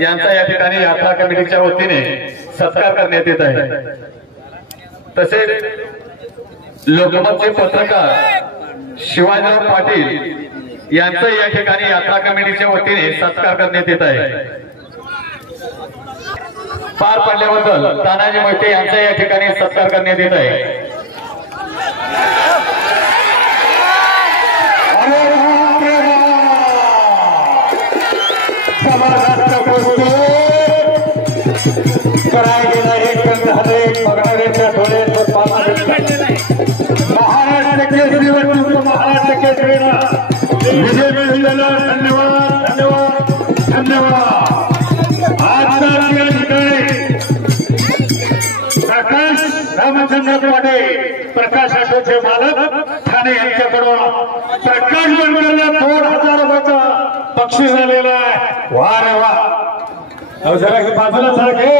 यांचा या ठिकाणी यात्रा कमिटीच्या वतीने सत्कार करण्यात येत आहे। तसेच लोकमतचे पत्रकार शिवाजीराव पाटील यांचा या ठिकाणी यात्रा कमिटीच्या वतीने सत्कार करण्यात येत आहे। पार पडल्याबद्दल तानाजी मोहिते यांचा या ठिकाणी सत्कार करण्यात येत आहे। महाराष्ट्र केसरी विजय मिळालेला धन्यवाद धन्यवाद धन्यवाद। आजच्या ठिकाणी प्रकाश रामचंद्र पाटे प्रकाश ऑटोचे मालक ठाणे यांच्याकडून प्रकाश बनकरला 2000 रुपयाचा बक्षीस झालेला आहे। वा रे वा, जरा बाजूला सारखे